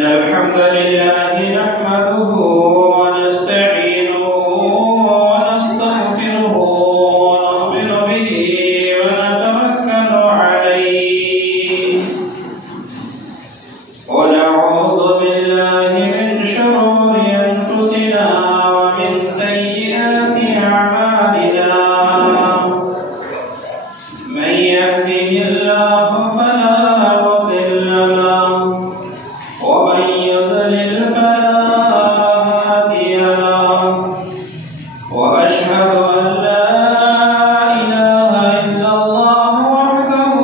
الحمد لله نحمده ونستعينه ونستغفره ونؤمن به ونتوكل عليه ونعوذ بالله من شرور أنفسنا ومن سيئات أعمالنا من يهده الله فلا مضل له ومن يضلل فلا هادي له وأشهد أن لا إله إلا الله وحده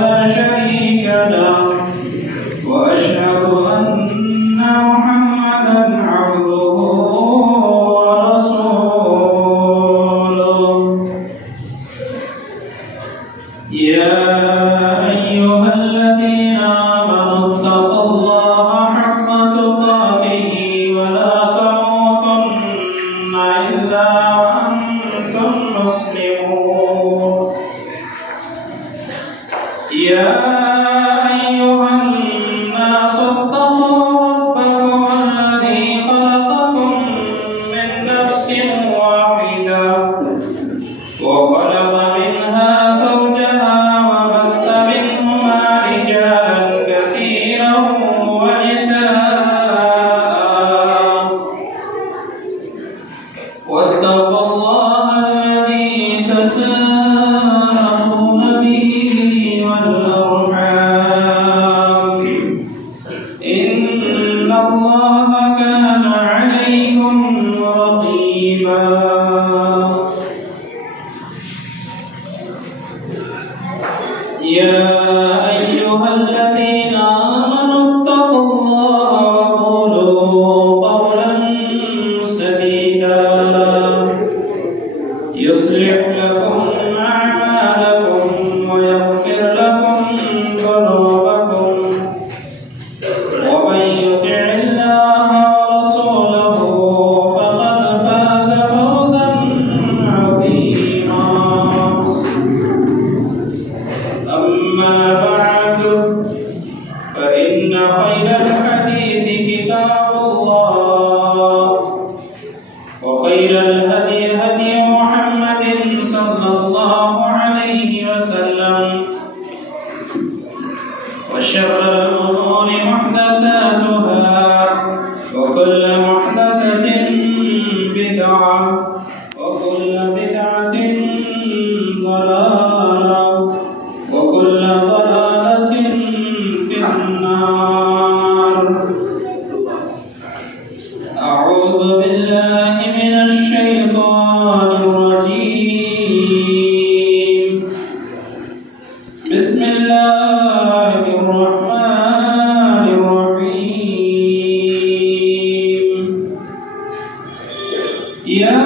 لا شريك له وأشهد أن محمدا عبده ورسوله يا أيها الذين آمنوا اتقوا الله حق تقاته ولا تموتن إلا وأنتم مسلمون يا أيها الناس اتقوا ربكم الذي خلقكم من نفس واحدة وخلق منها زوجها وبث منهما رجالا كثيرا ونساء واتقوا الله الذي تساءلون به والأرحام إن الله كان عليكم رقيبا يا أيها الذين آمنوا اتقوا الله وقولوا قولا سديدا يصلح لكم أعمالكم ويغفر لكم ذنوبكم ومن يطع الله ورسوله فقد فاز فوزا عظيما أما بعد فإن خير الحديث كتاب الله وخير الهدي هدي محمد صلى الله عليه وسلم وشر الأمور محدثاتها وكل محدثة بدعة وكل بدعة ضلالة وكل ضلالة في النار أعوذ بالله من الشيطان الرجيم بسم الله الرحمن الرحيم يا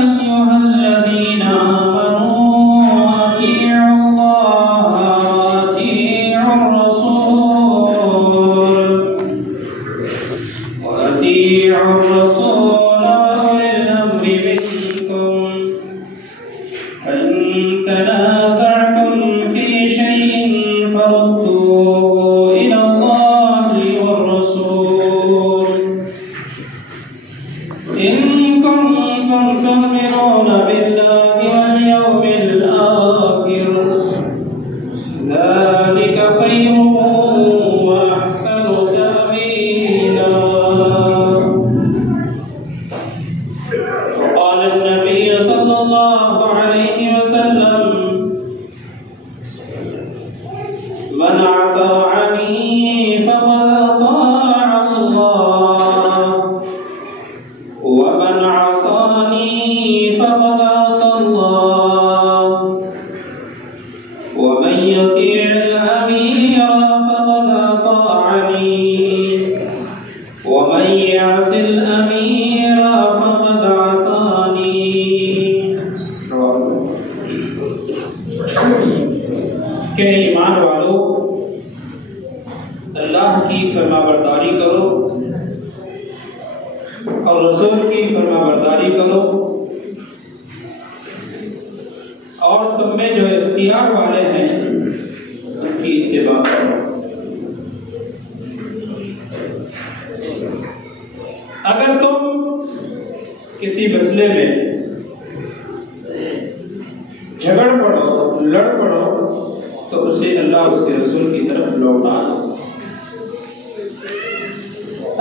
أيها الذين آمنوا أطيعوا الله وأطيعوا الرسول وأولي الأمر منكم فإن تنازعتم في شيء فردوه إلى الله والرسول إن كنتم تؤمنون بالله واليوم الآخر ذلك خير وأحسن تأويلا وقال النبي صلى الله عليه وسلم من أطاعني فقد أطاع الله ومن عصاني فقد عصى الله ومن يطيع الأمير فقد أطاعني ومن يعص الأمير فقد عصاني کہ ایمان والو اللہ کی فرما برداری کرو اور رسول کی فرما برداری کرو اور تم میں جو اختیار والے ہیں ان کی اتباع کرو اگر تم کسی مسئلے میں جھگڑ پڑو، لڑ پڑو، تو اسے اللہ اس کے رسول کی طرف لوٹا دو۔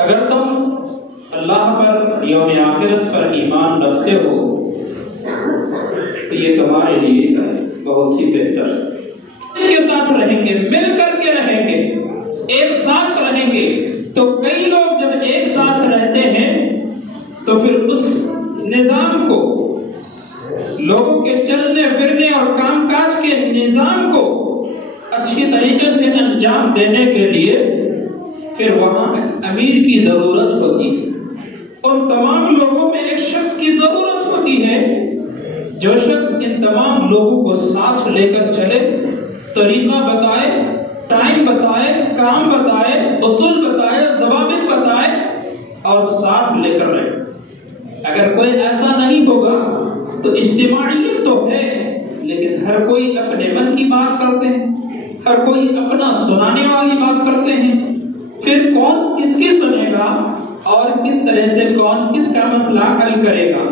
اگر تم اللہ پر، یوم آخرت پر ایمان رکھتے ہو تو یہ تمہارے لیے بہت ہی بہتر ہے۔ کے ساتھ رہیں گے، مل کر کے رہیں گے، ایک ساتھ رہیں گے۔ تو کئی لوگ جب ایک ساتھ رہتے ہیں تو پھر اس نظام کو، لوگوں کے چلنے پھرنے اور کام کاج کے نظام کو اچھی طریقے سے انجام دینے کے لیے پھر وہاں امیر کی ضرورت ہوتی ہے۔ ان تمام لوگوں میں ایک شخص کی ضرورت ہوتی ہے جو شخص ان تمام لوگوں کو ساتھ لے کر چلے، طریقہ بتائے، ٹائم بتائے، کام بتائے، اصول بتائے، ضوابط بتائے اور ساتھ لے کر رہے۔ اگر کوئی ایسا نہیں ہوگا تو اجتماعیت تو ہے لیکن ہر کوئی اپنے من کی بات کرتے ہیں، ہر کوئی اپنا سنانے والی بات کرتے ہیں، پھر کون کس کی سنے گا اور کس طرح سے کون کس کا مسئلہ حل کرے گا؟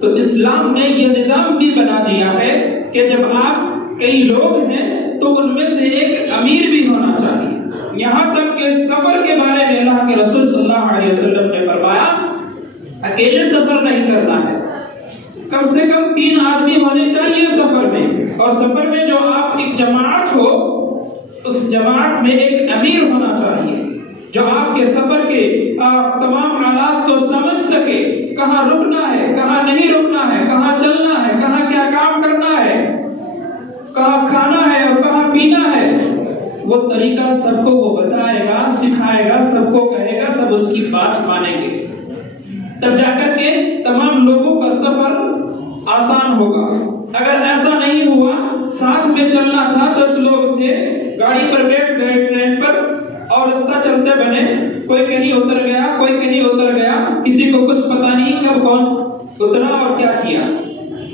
تو اسلام نے یہ نظام بھی بنا دیا ہے کہ جب آپ کئی لوگ ہیں تو ان میں سے ایک امیر بھی ہونا چاہیے۔ یہاں تک کہ سفر کے بارے میں اللہ کے رسول صلی اللہ علیہ وسلم نے فرمایا اکیلے سفر نہیں کرنا ہے، کم سے کم 3 آدمی ہونے چاہیے سفر میں، اور سفر میں جو آپ ایک جماعت ہو اس جماعت میں ایک امیر ہونا چاہیے جو آپ کے سفر کے تمام حالات کو سمجھ سکے، کہاں رکنا ہے، کہاں نہیں رکنا ہے، کہاں چلنا ہے، کہاں کیا کام کرنا ہے، کہاں کھانا ہے اور کہاں پینا ہے۔ وہ طریقہ سب کو وہ بتائے گا، سکھائے گا، سب کو کہے گا، سب اس کی بات مانیں گے، تب جا کر کے تمام لوگوں کا سفر آسان ہوگا۔ اگر ایسا نہیں ہوا، ساتھ میں چلنا تھا، 10 لوگ تھے، گاڑی پر بیٹھ گئے، ٹرین پر، اور رستہ چلتے بنے، کوئی کہیں اتر گیا، کوئی کہیں اتر گیا، کسی کو کچھ پتا نہیں کب کون اترا اور کیا کیا۔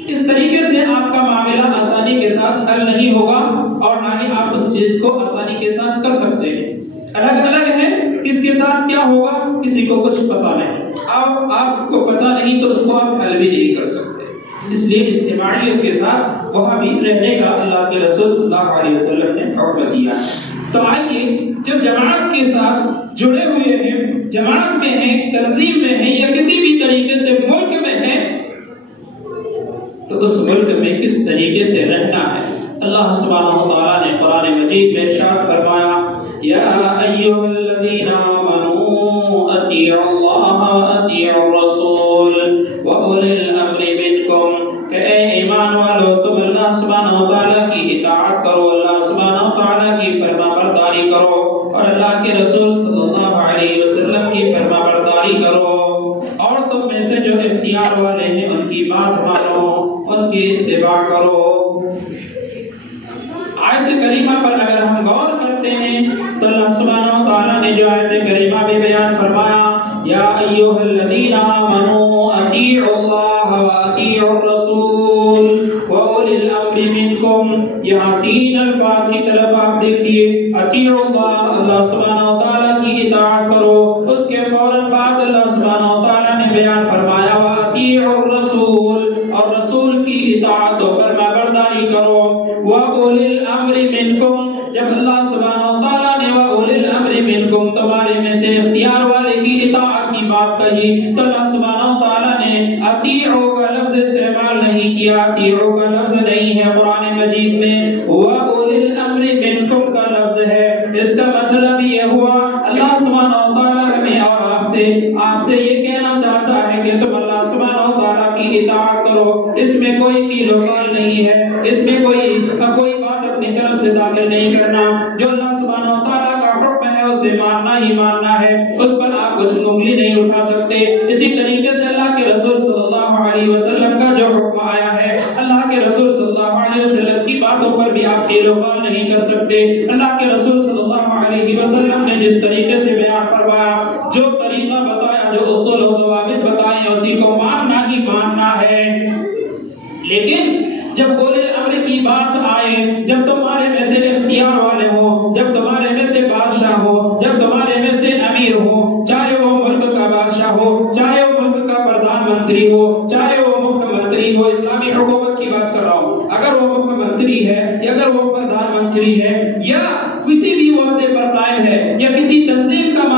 اس طریقے سے آپ کا معاملہ آسانی کے ساتھ حل نہیں ہوگا اور نہ ہی آپ اس چیز کو آسانی کے ساتھ کر سکتے ہیں۔ الگ الگ ہیں، کس کے ساتھ کیا ہوگا کسی کو کچھ پتا نہیں، آپ کو پتا نہیں تو اس کو آپ حل بھی نہیں کر سکتے۔ اس لیے اجتماعیت کے ساتھ وہاں بھی رہنے کا اللہ کے رسول صلی اللہ علیہ وسلم نے حکم دیا۔ تو آئیے، جب جماعت کے ساتھ جڑے ہوئے ہیں، جماعت میں ہیں، تنظیم میں ہیں یا کسی بھی طریقے سے ملک میں ہیں، تو اس ملک میں کس طریقے سے رہنا ہے۔ اللہ سبحانہ و تعالیٰ نے قرآن مجید میں ارشاد فرمایا، یا ایھا الذین آمنوا اطیعوا اللہ واطیعوا الرسول واولی الامر منکم، کہ اے ایمان والو تم اللہ سبحانہ و تعالیٰ کی اطاعت کرو، اللہ سبحانہ و تعالیٰ کی فرما برداری کرو اور اللہ کے رسول صلی اللہ علیہ وسلم کی فرما برداری کرو، اور تم میں سے جو اختیار والے ہیں ان کی بات مانو، ان کی اتباع کرو۔ آیت کریمہ پر اگر ہم غور کرتے ہیں تو اللہ سبحانہ و تعالیٰ نے جو آیت کریمہ بھی بیان فرمایا، یا ایھا الذین آمنوا اطیعوا اللہ واطیعوا الرسول واولی الامر منکم، یہاں 3 الفاظ کی طرف آپ دیکھیے، اطیعوا اللہ، اللہ سبحانہ و تعالیٰ کی اطاعت کرو، اس کے فوراً بعد اللہ سبحانہ و تعالیٰ نے بیان فرمایا واطیعوا الرسول، اور رسول کی اطاعت و فرما برداری کرو، واولی الامر منکم، جب اللہ سبحانہ و تعالیٰ نے واولی الامر منکم تمہارے میں سے اختیار والے کی اطاعت کی بات کہی تو اللہ سبحانہ و تعالیٰ نے اطیعوا کا لفظ استعمال نہیں کیا، اطیعوا کا لفظ نہیں ہے قرآن مجید میں، واولی الامر منکم کا لفظ ہے۔ اس کا مطلب یہ ہوا اللہ سبحانہ و تعالیٰ ہمیں اور آپ سے یہ کہنا چاہتا ہے کہ تم اللہ سبحانہ و تعالیٰ کی اطاعت کرو، اس میں کوئی قیل و قال نہیں ہے، اس میں کوئی بات اپنی طرف سے داخل نہیں کرنا، جو اللہ سبحانہ و تعالیٰ کا حکم ہے اسے ماننا ہی ماننا ہے، اس پر آپ کچھ انگلی نہیں اٹھا سکتے۔ اسی طریقے سے اللہ کے رسول صلی اللہ علیہ وسلم کا جو حکم آیا ہے، اللہ کے رسول صلی اللہ علیہ وسلم کی باتوں پر بھی آپ قیل و قال نہیں کر سکتے۔ اللہ کے رسول صلی اللہ علیہ وسلم نے جس طریقے سے بیان فرمایا، جو طریقہ بتایا، جو اصول و ضوابط بتائے، اسی کو ماننا ہی ماننا ہے۔ لیکن جب اولے امر کی بات آئے، جب تمہارے میں سے اختیار والے ہوں، جب تمہارے میں سے بادشاہ ہو، جب تمہارے میں سے امیر ہو، چاہے وہ ملک کا بادشاہ ہو، چاہے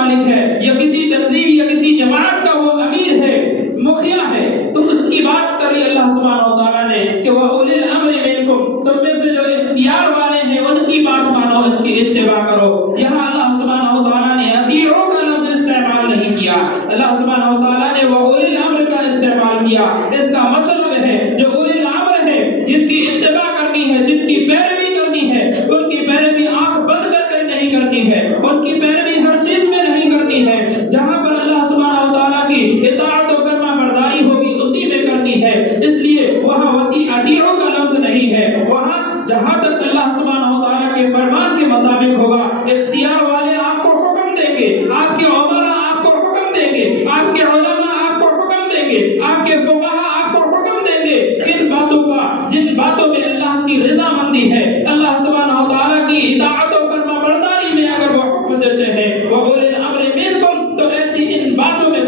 مالک ہے یا کسی تنظیم یا کسی جماعت کا وہ امیر ہے، مخیا ہے، تو اس کی بات کر رہی اللہ سبحانہ و تعالیٰ نے کہ وہ اولی الامر منکم، تم میں سے جو اختیار والے ہیں ان کی بات مانو، ان کی اتباع کرو۔ یہاں اللہ سبحانہ و تعالیٰ نے اطیعوا کا لفظ استعمال نہیں کیا، اللہ سبحانہ و تعالیٰ نے وہ اولی الامر کا استعمال کیا۔ اس کا مطلب ہے جو اولی الامر ہے، جن کی اتباع کرنی ہے، جن کی پیروی کرنی ہے، ان کی پیروی آنکھ بند کر کے نہیں کرنی ہے، ان کی پیروی ہر چیز میں نہیں کرنی ہے، جہاں پر اللہ سبحانہ و تعالیٰ کی اطاعت و فرما برداری ہوگی اسی میں کرنی ہے۔ اس لیے وہاں اطیعوا کا لفظ نہیں ہے، وہاں جہاں تک اللہ سبحانہ و تعالیٰ کے فرمان کے مطابق ہوگا، اختیار والے آپ کو حکم دیں گے، آپ کے عمرا آپ کو حکم دیں گے، آپ کے علماء آپ کو حکم دیں گے، آپ کے فقہاء آپ کو حکم دیں گے کن باتوں کا، جن باتوں میں اللہ کی رضا مندی ہے، اللہ سبحانہ و تعالیٰ کی اطاعت و فرما برداری میں اگر وہ حکم دیتے ہیں وہ اولی الامر منکم، تو ایسی ان باتوں میں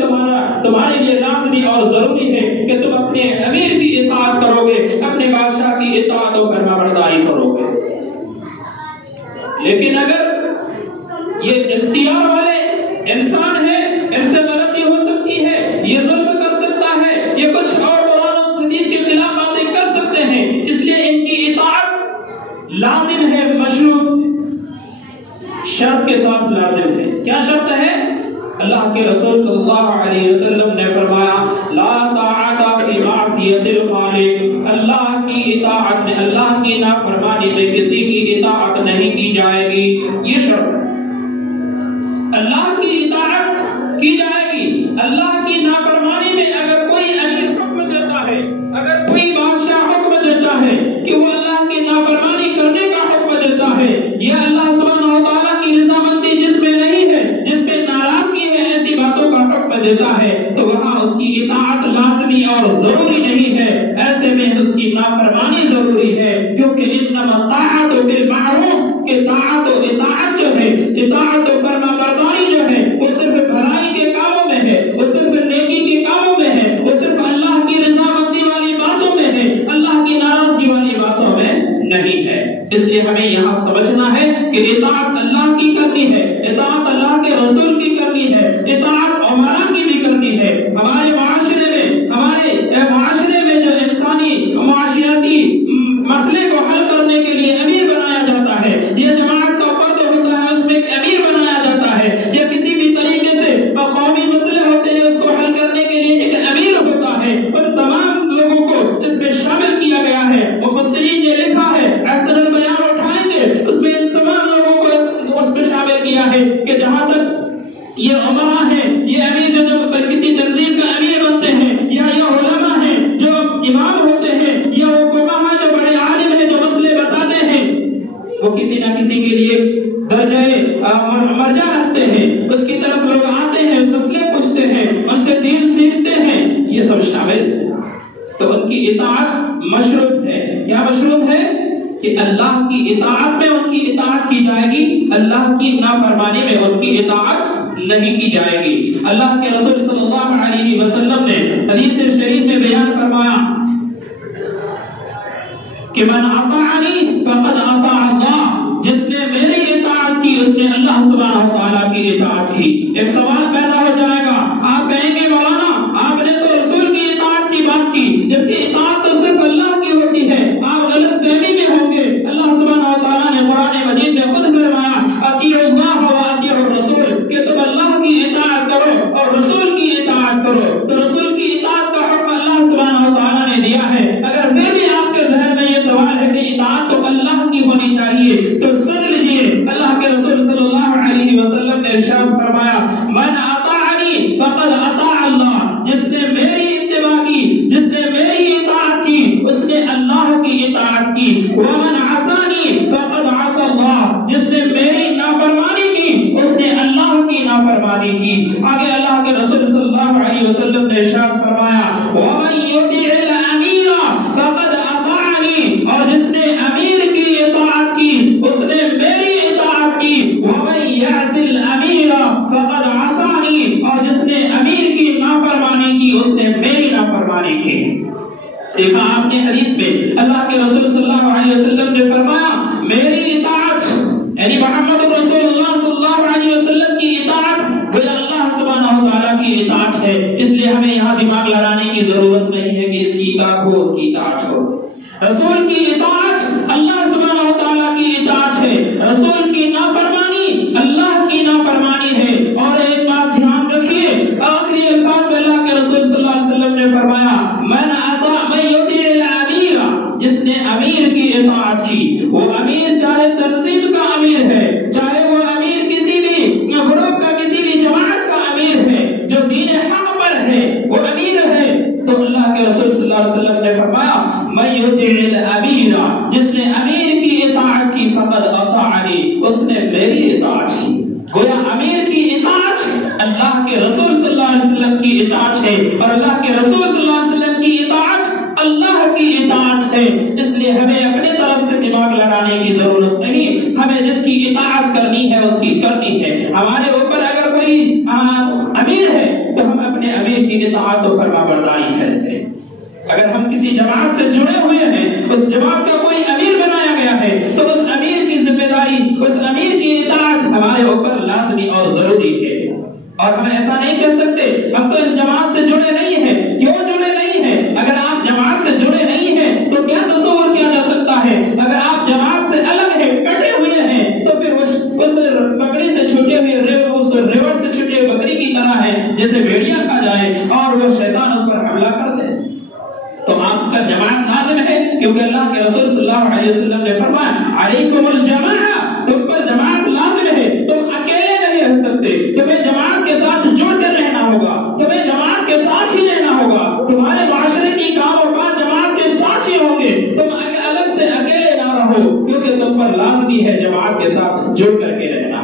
تمہارے لیے لازمی اور ضروری ہے کہ تم اپنے امیر کی اطاعت کرو گے، اپنے بادشاہ کی اطاعت و فرما برداری کرو گے۔ لیکن اگر یہ اختیار والے انسان ہیں، ان سے غلطی ہو سکتی ہے، یہ ظلم کر سکتا ہے، یہ کچھ اور قرآن و حدیث کے خلاف باتیں کر سکتے ہیں، اس لیے ان کی اطاعت لازم ہے، مشروط شرط کے ساتھ لازم ہے۔ کیا شرط ہے؟ اللہ کے رسول صلی اللہ علیہ وسلم نے فرمایا لا طاعت فی معصیت الخالق، اللہ کی اطاعت میں، اللہ کی نافرمانی میں کسی کی اطاعت نہیں کی جائے گی۔ یہ شرط، اللہ کی اطاعت کی جائے گی، اللہ کی نافرمانی میں اگر کوئی امیر حکم دیتا ہے، اگر کوئی بادشاہ حکم دیتا ہے کہ وہ اللہ کی نافرمانی کرنے کا حکم دیتا ہے، یا اللہ سبحانہ و تعالیٰ کی رضامندی جس میں نہیں ہے، جس پہ ناراضگی ہے، ایسی باتوں کا حکم دیتا ہے، تو وہاں اس کی اطاعت لازمی اور ضروری نہیں ہے، ایسے میں اس کی نافرمانی ضروری ہے، کیونکہ انما الطاعت بالمعروف، اطاعت جو ہے، اطاعت و فرما برداری جو ہے، وہ صرف بھلائی کے کاموں میں ہے، وہ صرف نیکی کے کاموں میں ہے، وہ صرف اللہ کی رضامندی والی باتوں میں ہے، اللہ کی ناراضگی والی باتوں میں نہیں ہے۔ اس لیے ہمیں یہاں سمجھنا ہے کہ اطاعت اللہ کی کرنی ہے، اطاعت اللہ کے رسول کی کرنی ہے، اطاعت عمرا کی بھی کرنی ہے۔ ہمارے معاشرے میں جو انسانی معاشیاتی مسئلے کو حل کرنے کے لیے امیر بنایا جاتا ہے، یہ جماعت کا فرد ہوتا ہے، اس میں ایک امیر بنایا جاتا ہے، یا کسی بھی طریقے سے قومی مسئلے ہوتے ہیں، اس کو حل کرنے کے لیے ایک امیر ہوتا ہے، ان تمام لوگوں کو اس میں شامل کیا گیا ہے۔ مفسرین نے لکھا ہے، احسن البیان اٹھائیں گے، اس میں ان تمام لوگوں کو اس میں شامل کیا ہے کہ جہاں تک یہ عمرا ہے، یہ امیر جو کسی تنظیم کا امیر بنتے ہیں، یا یہ علماء ہیں جو امام ہوتے ہیں، یا وہ فقہاء جو بڑے عالم ہیں جو مسئلے بتاتے ہیں، وہ کسی نہ کسی کے لیے درجہ مرجع رکھتے ہیں، اس کی طرف لوگ آتے ہیں، اس مسئلے پوچھتے ہیں، ان سے دین سیکھتے ہیں، یہ سب شامل، تو ان کی اطاعت مشروط ہے۔ کیا مشروط ہے؟ کہ اللہ کی اطاعت میں ان کی اطاعت کی جائے گی، اللہ کی نافرمانی میں ان کی اطاعت نہیں کی جائے گی۔ اللہ کے رسول صلی اللہ علیہ وسلم نے حدیث شریف میں بیان فرمایا کہ من اطاعنی فقد اطاع اللہ، جس نے میری اطاعت کی اس نے اللہ سبحانہ و تعالیٰ کی اطاعت کی۔ ایک سوال پیدا ہو جائے گا، آپ کہیں گے مولانا آپ نے تو رسول کی اطاعت کی بات کی، جبکہ اطاعت تو صرف اللہ کی ہوتی ہے، آپ غلط فہمی میں ہوں گے۔ اللہ سبحانہ و تعالیٰ نے قرآن مجید میں خود فرمایا اطیعوا اللہ و اطیعوا الرسول، کہ تم اللہ کی اطاعت کرو اور رسول کی اطاعت کرو۔ تو رسول کی اطاعت کا حکم اللہ سبحانہ و تعالیٰ نے دیا ہے۔ اگر پھر بھی آپ کے ذہن میں یہ سوال ہے کہ اطاعت تو اللہ کی ہونی چاہیے، تو سن لیجیے اللہ کے رسول صلی اللہ علیہ وسلم نے ارشاد فرمایا من اطاعنی فقد اطاع اللہ، جس نے میری اتباع کی، جس نے میری اطاعت کی، اس نے اللہ کی اطاعت کی۔ ومن عصانی فقد عصى اللہ، جس نے میری نافرمانی کی اس نے اللہ کی نافرمانی کی۔ آگے اللہ کے رسول صلی اللہ علیہ وسلم نے ارشاد فرمایا ومن يطع الامیر فقد اطاعنی، اور جس نے امیر کی اطاعت کی اس نے میری اطاعت کی۔ ومن يعص الامیر فقد عصانی، اور جس نے امیر کی نافرمانی کی اس نے میری نافرمانی کی۔ دیکھا آپ نے حدیث میں اللہ کے رسول صلی اللہ علیہ وسلم نے فرمایا میری اطاعت، یعنی محمد رسول اللہ صلی اللہ علیہ وسلم کی اطاعت، کی ضرورت نہیں ہے کہ اس کی اطاعت ہو اس کی اطاعت ہو. رسول کی اطاعت اللہ سبحانہ و تعالیٰ کی اطاعت ہے، رسول کی نافرمانی اللہ کی نافرمانی ہے. اور ایک بات دھیان رکھیے، آخری الفاظ میں اللہ کے رسول صلی اللہ علیہ وسلم نے فرمایا من یطیع الامیر، جس نے امیر کی اطاعت کی، وہ امیر چاہے تنظیم کا امیر ہے، چاہے وہ امیر کسی بھی گروہ کا کسی بھی جماعت کا امیر ہے، جو دین حق پر ہے وہ امیر ہے، تو اللہ کے رسول صلی اللہ علیہ وسلم نے فرمایا من یطیع الامیر، جس نے امیر کی اطاعت کی فقد اطاعنی، اس نے میری اطاعت کی. گویا امیر کی اطاعت اللہ کے رسول صلی اللہ علیہ وسلم کی اطاعت ہے، اور اللہ کے رسول صلی اللہ علیہ وسلم کی اطاعت اللہ کی اطاعت ہے. اس لیے ہمیں اپنے طرف سے دماغ لڑانے کی ضرورت نہیں، ہمیں جس کی اطاعت کرنی ہے اس کی کرنی ہے. ہمارے اوپر اگر کوئی امیر ہے تو ہم اپنے امیر کی اطاعت و فرما برداری کریں گے. اگر ہم کسی جماعت سے جڑے ہوئے ہیں، اس جماعت کا کوئی امیر بنایا گیا ہے، تو اس امیر کی ذمہ داری، اس امیر کی اطاعت ہمارے اوپر لازمی اور ضروری ہے. اور ہم ایسا نہیں کہہ سکتے ہم تو اس جماعت سے جڑے نہیں ہیں. کیوں جڑے نہیں ہیں؟ اگر آپ جماعت سے جڑے نہیں ہیں تو کیا تصور کیا جا سکتا ہے؟ اگر آپ جماعت سے الگ ہیں، کٹے ہوئے ہیں، تو پھر اس بکری سے چھوٹے ہوئے اس ریوڑ سے چھوٹے ہوئے بکری کی طرح ہے جسے بھیڑیا کھا جائے اور وہ شیطان اس پر حملہ کر دے. تو آپ کا جماعت لازم ہے، کیونکہ اللہ کے رسول صلی اللہ علیہ وسلم نے فرمایا علیکم الجماعہ، تم پر جماعت لازم ہے، تم اکیلے نہیں رہ سکتے، تمہیں جماعت کے ساتھ جڑ کر رہنا ہوگا، تمہیں جماعت کے ساتھ ہی رہنا ہوگا، تمہارے معاشرے کی کام و کاج جماعت کے ساتھ ہی ہوں گے، تم الگ سے اکیلے نہ رہو، کیونکہ تم پر لازمی ہے جماعت کے ساتھ جڑ کر کے رہنا.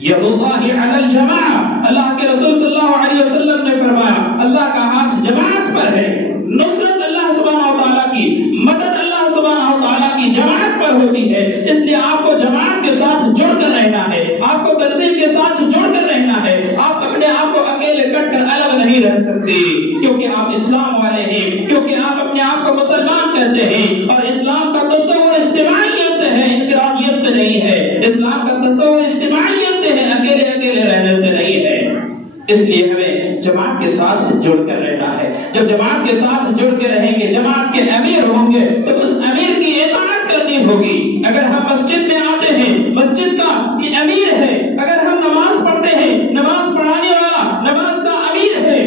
ید اللہ علی الجماعہ، اللہ کے رسول صلی اللہ علیہ وسلم نے فرمایا اللہ کا ہاتھ جماعت پر ہے. نصرت اللہ سبحانہ و تعالیٰ کی، مدد اللہ سبحانہ و تعالیٰ کی جماعت پر ہوتی ہے. اس لیے آپ کو جماعت کے ساتھ جڑ کر رہنا ہے، آپ کو تنظیم کے ساتھ جڑ کر رہنا ہے. آپ اپنے آپ کو اکیلے کٹ کر الگ نہیں رہ سکتے، کیونکہ آپ اسلام والے ہیں، کیونکہ آپ اپنے آپ کو مسلمان کہتے ہیں. اور اسلام کا تصور اجتماعیت سے ہے، انفرادیت سے نہیں ہے. اسلام کا تصور اجتماعیت سے ہے، اکیلے اکیلے رہنے سے نہیں ہے. اس لیے ہمیں جماعت کے ساتھ جڑ کر رہنا ہے. جب جماعت کے ساتھ جڑ کے رہیں گے، جماعت کے امیر ہوں گے، تو اس امیر کی اطاعت کرنی ہوگی. اگر ہم مسجد میں آتے ہیں، مسجد کا امیر ہے. اگر ہم نماز پڑھتے ہیں، نماز پڑھانے والا نماز کا امیر ہے.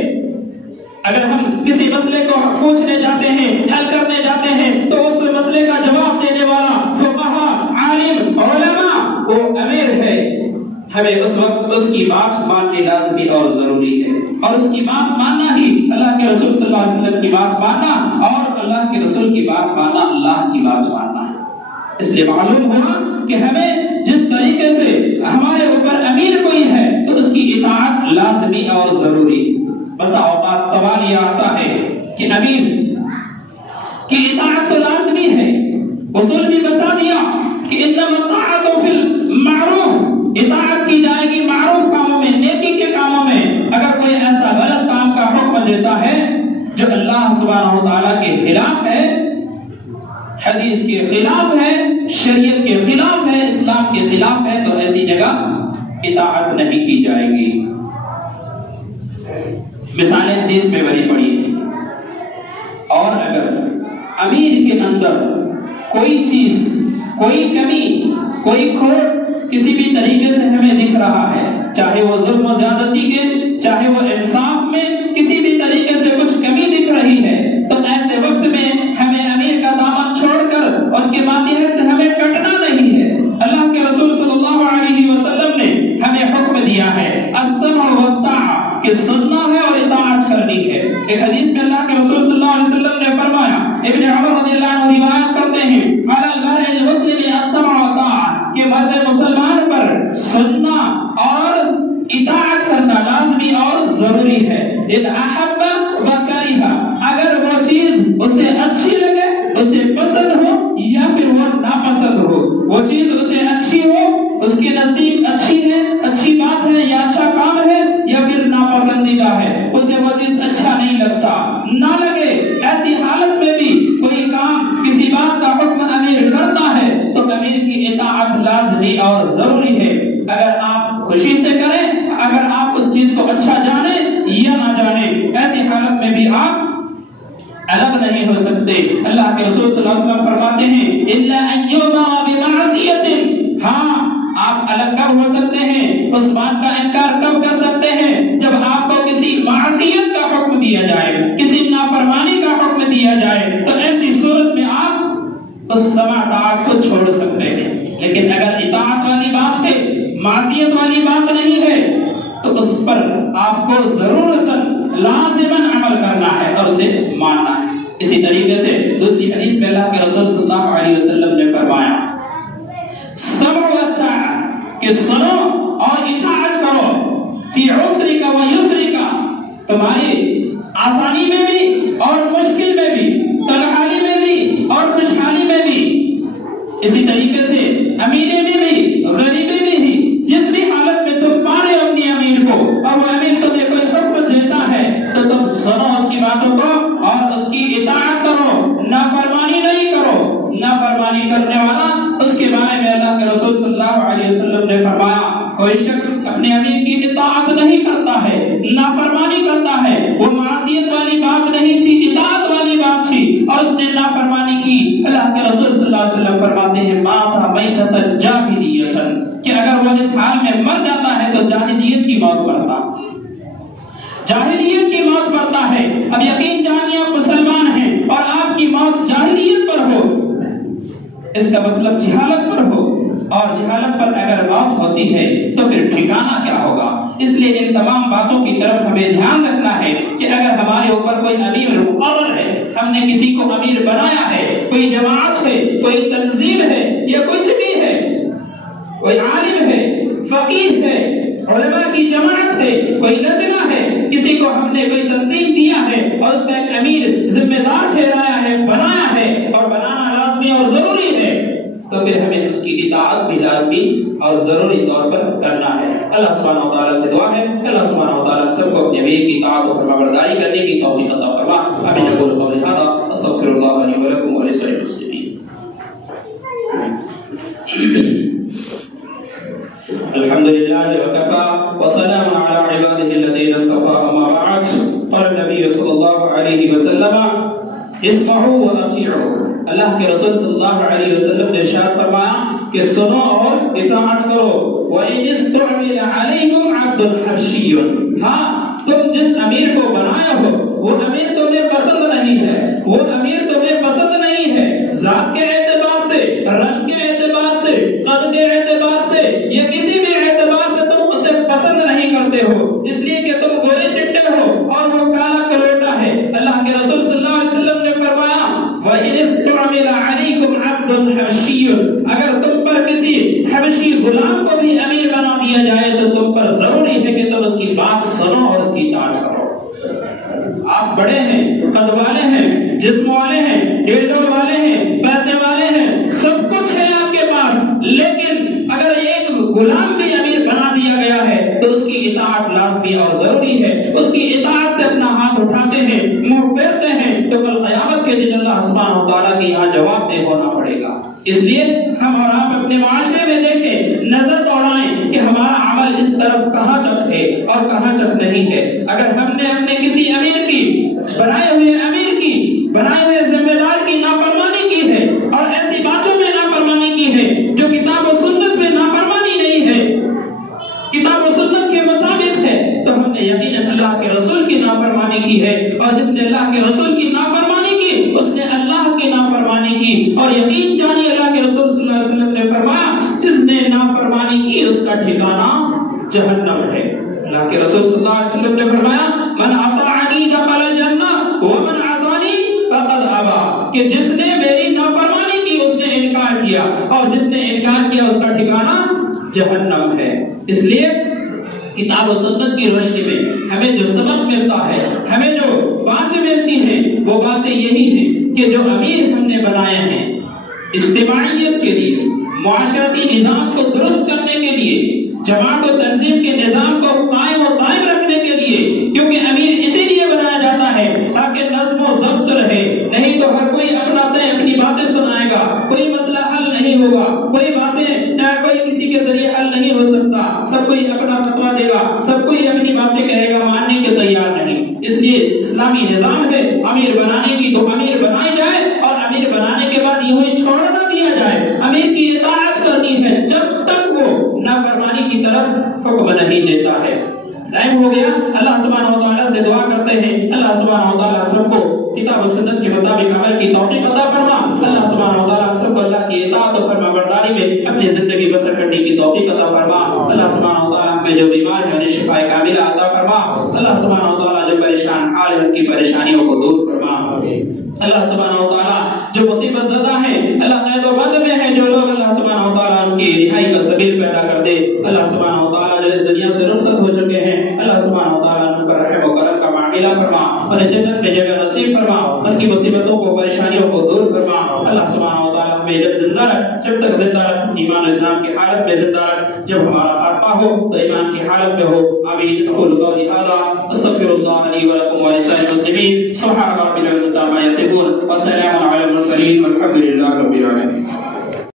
اگر ہم کسی مسئلے کو پوچھنے جاتے ہیں، حل کرنے جاتے ہیں، تو اس مسئلے کا جواب دینے والا فقہا، عالم، علماء وہ امیر ہے. ہمیں اس وقت اس کی بات ماننی لازمی اور ضروری ہے، اور اس کی بات ماننا ہی اللہ کے رسول صلی اللہ علیہ وسلم کی بات ماننا، اور اللہ کے رسول کی بات ماننا اللہ کی بات ماننا ہے. اس لیے معلوم ہوا کہ ہمیں جس طریقے سے ہمارے اوپر امیر کوئی ہے تو اس کی اطاعت لازمی اور ضروری ہے. بس اوقات سوال یہ آتا ہے کہ امیر کی اطاعت تو لازمی ہے، اصول بھی بتا دیا کہ انما الطاعۃ فی المعروف، اطاعت کی جائے گی معروف کاموں میں، نیکی کے کاموں میں. اگر کوئی ایسا غلط کام کا حکم دیتا ہے جو اللہ سبحانہ و تعالیٰ کے خلاف ہے، حدیث کے خلاف ہے، شریعت کے خلاف ہے، اسلام کے خلاف ہے، تو ایسی جگہ اطاعت نہیں کی جائے گی. مثالیں حدیث میں بڑی پڑی ہیں. اور اگر امیر کے اندر کوئی چیز، کوئی کمی، کوئی کھوٹ کسی بھی طریقے سے ہمیں دکھ رہا ہے، چاہے وہ ظلم و زیادتی کے، چاہے وہ انصاف میں کسی بھی طریقے سے کچھ کمی دکھ رہی ہے، تو ایسے وقت میں ہمیں امیر کا دامن چھوڑ کر ان کے ماتحت سے ہمیں کٹنا نہیں ہے. اللہ کے رسول صلی اللہ علیہ وسلم نے ہمیں حکم دیا ہے السمع والطاعہ، کہ سننا ہے اور اطاعت کرنی ہے. ایک حدیث میں اللہ کے رسول صلی اللہ علیہ وسلم نے فرمایا، ابن عمر رضی اللہ عنہ روایت کرتے ہیں، علی المرء المسلم السمع والطاعہ، کہ مرد مسلمان پر سننا اور اطاعت کرنا لازمی اور ضروری ہے. ان احب و کرہ، اگر وہ چیز اسے اچھی لگے، اسے پسند ہو، یا پھر وہ ناپسند ہو. وہ چیز اسے اچھی ہو، اس کے نزدیک اچھی ہے، اچھی بات ہے یا اچھا کام ہے، یا پھر ناپسندیدہ ہے، اسے وہ چیز اچھا نہیں لگتا، نہ لگے. ایسی حالت میں بھی کوئی کام، کسی بات کا حکم امیر کرتا ہے تو امیر کی اطاعت لازمی اور ضروری ہے. اگر آپ خوشی سے کریں، اگر آپ اس چیز کو اچھا جانیں یا نہ جانیں، ایسی حالت میں بھی آپ الگ نہیں ہو سکتے۔ اللہ کے رسول صلی اللہ علیہ وسلم فرماتے ہیں الا ان یؤمر بمعصیۃ، ہاں آپ الگ کب ہو سکتے ہیں، اس بات کا انکار کب کر سکتے ہیں جب آپ کو کسی معصیت کا حکم دیا جائے، کسی نافرمانی کا حکم دیا جائے، تو ایسی صورت میں آپ اس سماع طاعت کو چھوڑ سکتے ہیں۔ لیکن اگر اطاعت والی بات ہے، معصیت والی بات نہیں ہے، تو اس پر آپ کو ضرورتاً لازماً عمل کرنا ہے اور اسے ماننا ہے۔ اسی طریقے سے دوسری حدیث میں اللہ کے رسول صلی اللہ علیہ وسلم نے فرمایا سمع و اطاعت، کہ سنو اور اطاعت کرو، فی عسرک و یسرک، تمہاری آسانی میں بھی اور مشکل میں بھی، تنہائی میں بھی اور خوشحالی میں بھی، اسی طریقے سے امیری میں بھی غریبی میں بھی، جس بھی حالت میں تم پا رہے ہو اپنی امیر کو اور وہ امیر تمہیں کوئی حکم دیتا ہے تو تم سنو اس کی باتوں کو اور اس کی اطاعت کرو، نافرمانی نہیں کرو۔ نافرمانی کرنے والا، اس کے بارے میں اللہ کے رسول صلی اللہ علیہ وسلم نے فرمایا کوئی شخص اپنے امیر کی اطاعت نہیں کرتا ہے، نافرمانی کرتا ہے، وہ معصیت والی بات نہیں تھی، اطاعت والی بات تھی، اور اس نے نافرمانی کی، اللہ کے رسول صلی اللہ علیہ وسلم فرماتے ہیں مات میتۃ جاہلیۃ، کہ اگر وہ اس حال میں مر جاتا ہے تو جاہلیت کی موت مرتا، جاہلیت کی موت مرتا ہے۔ اب یقین جانیے آپ مسلمان ہیں اور آپ کی موت جاہلیت پر ہو، اس کا مطلب جہالت پر ہو، اور جہالت پر اگر موت ہوتی ہے تو پھر ٹھکانہ کیا ہوگا۔ اس لیے ان تمام باتوں کی طرف ہمیں دھیان رکھنا ہے کہ اگر ہمارے اوپر کوئی امیر مقرر ہے، ہم نے کسی کو امیر بنایا ہے، کوئی جماعت ہے، کوئی تنظیم ہے، یا کچھ بھی ہے، کوئی عالم ہے، فقیہ ہے، علماء کی جماعت ہے، کوئی لجنہ ہے، کسی کو ہم نے کوئی تنظیم دیا ہے اور اس کا ایک امیر ذمہ دار ٹھہرایا ہے، بنایا ہے، اور بنانا لازمی اور ضروری ہے، تو پھر ہمیں اس کی اطاعت بھی لازمی اور ضروری طور پر کرنا ہے۔ اللہ سبحانہ و تعالیٰ سے دعا ہے اللہ سبحانہ و تعالیٰ سب کو اپنے امیر کی اطاعت و فرمانبرداری کرنے کی توفیق عطا فرما۔ آمین۔ اقول قولی ھذا استغفر اللہ لی ولکم ولسائر المسلمین۔ الحمد لله وكفى وسلام على عباده الذين اصطفى، أما بعد، قال النبي صلى الله عليه وسلم اسمعوا واطيعوا، اللہ کے رسول صلی اللہ علیہ وسلم نے ارشاد فرمایا کہ سنو اور اطاعت کرو۔ وَإِنِ اسْتُعْمِلَ عَلَيْكُمْ عَبْدٌ حَبْشِيٌّ، ہاں تم جس امیر کو بنایا ہو وہ امیر تمہیں پسند نہیں ہے، وہ امیر تمہیں پسند نہیں ہے، ذات کے اعتبار سے، رنگ کے اعتبار سے، قد کے اعتبار سے، یا کسی بھی اعتبار سے تم اسے پسند نہیں کرتے ہو، اس لیے کہ تم گورے چٹے ہو اور وہ کالا کلوٹا ہے۔ اللہ کے رسول صلی اللہ علیہ وسلم نے فرمایا وَإِنِ اسْتُعْمِلَ عَلَيْكُمْ عَبْدٌ حَبْشِيٌّ، اگر تم پر کسی حبشی غلام کو بھی امیر بنا دیا جائے تو تم پر ضروری ہے کہ تم اس کی بات سنو اور اس کی اطاعت کرو۔ آپ بڑے ہیں، قد والے ہیں، جسم والے ہیں، ڈیل ڈول والے ہیں، پیسے والے ہیں، سب کچھ ہے آپ کے پاس، لیکن اگر ایک غلام بھی امیر بنا دیا گیا ہے تو اس کی اطاعت لازمی اور ضروری ہے۔ اس کی اطاعت سے اپنا ہاتھ اٹھاتے ہیں، منہ پھیرتے ہیں تو کل قیامت کے دن اللہ سبحانہ و تعالیٰ کے یہاں جواب دہ ہونا پڑے گا۔ اس لیے ہم اور آپ اپنے معاشرے میں دیکھیں، نظر دوڑائیں کہ ہمارا عمل اس طرف کہاں تک ہے اور کہاں تک نہیں ہے۔ اگر ہم نے اپنے کسی امیر کی، بنائے ہوئے امیر کی، بنائے ہوئے ذمہ دار کی نافرمانی کی ہے اور ایسی باتوں میں نافرمانی کی ہے جو کتاب و سنت میں نافرمانی نہیں ہے، کتاب و سنت کے مطابق ہے، تو ہم نے یقیناً اللہ کے رسول کی نافرمانی کی ہے، اور جس نے اللہ کے رسول کی نافرمانی کی اس نے اللہ کی نافرمانی کی۔ اور یقین جانیے اللہ کے رسول صلی اللہ علیہ وسلم نے فرمایا جس نے نافرمانی کی اس کا ٹھکانہ جہنم ہے۔ اللہ کے رسول صلی اللہ علیہ وسلم نے فرمایا من اطاعنی دخل الجنہ ومن عصانی فقد ابى، کہ جس نے میری نافرمانی کی اس نے انکار کیا، اور جس نے انکار کیا اس کا ٹھکانہ جہنم ہے۔ اس لیے کتاب و سنت کی روشنی میں ہمیں جو سبق ملتا ہے، ہمیں جو باتیں ملتی ہیں، وہ باتیں یہی ہیں کہ جو امیر ہم نے بنائے ہیں اجتماعیت کے لیے، معاشرتی نظام کو درست کرنے کے لیے، جماعت و تنظیم کے نظام کو قائم و دائم رکھنے کے لیے، کیونکہ امیر اسی لیے بنایا جاتا ہے تاکہ نظم و ضبط رہے، نہیں تو ہر کوئی اپنی باتیں سنائے گا، کوئی مسئلہ حل نہیں ہوگا، کوئی کسی کے ذریعے حل نہیں ہو سکتا، سب کوئی اپنا فتویٰ دے گا، سب کوئی اپنی باتیں کہے گا، ماننے کے تیار نہیں۔ اس لیے اسلامی نظام ہے امیر بنانے کی تو امیر بنائی جائے، اور امیر بنانے کے بعد یوں ہی چھوڑ نہ دیا جائے، امیر کی اطاعت کرنی ہے جب تک وہ نافرمانی کی طرف حکم نہیں دیتا ہے۔ ٹائم ہو گیا، اللہ سبحانہ و تعالیٰ سے دعا کرتے ہیں اللہ سبحانہ و تعالیٰ ہم سب کو کتاب و سنت کے مطابق عمل کی توفیق عطا فرما، اللہ سبحانہ و تعالیٰ ہم سب کو اللہ کی اطاعت و فرما برداری میں اپنی زندگی بسر کرنے کی توفیق عطا فرما، اللہ سبحانہ و تعالیٰ ہمیں جو بیمار ہیں انہیں شفا کاملہ عطا فرما، اللہ سبحانہ و تعالیٰ جو پریشان حال ہیں ان کی پریشانیوں کو دور فرما، اللہ سبحانہ و تعالیٰ جو مصیبت زدہ ہیں اللہ قید و بند میں ہیں جو لوگ اللہ سبحانہ و تعالیٰ ان کی رہائی کا سبیل پیدا کر دے، اللہ سبحانہ و تعالیٰ جو اس دنیا سے رخصت ہو چکے ہیں اللہ سبحانہ و تعالیٰ ان پر رحم و کرم کا معاملہ فرما، انہیں جنت میں جگہ نصیب فرما، ان کی مصیبتوں کو پریشانیوں کو دور فرما، اللہ سبحانہ و تعالیٰ ہمیں جب زندہ رکھ، جب تک زندہ رکھ ایمان اسلام کی حالت میں زندہ رکھ، جب ہمارا خاتمہ ہو تو ایمان کی حالت میں ہو، آمین۔ اقول قولی ھذا استغفر اللہ لی ولکم ولسائر المسلمین، سبحان ربک رب العزۃ عما یصفون وسلام علی المرسلین والحمد للہ رب العالمین۔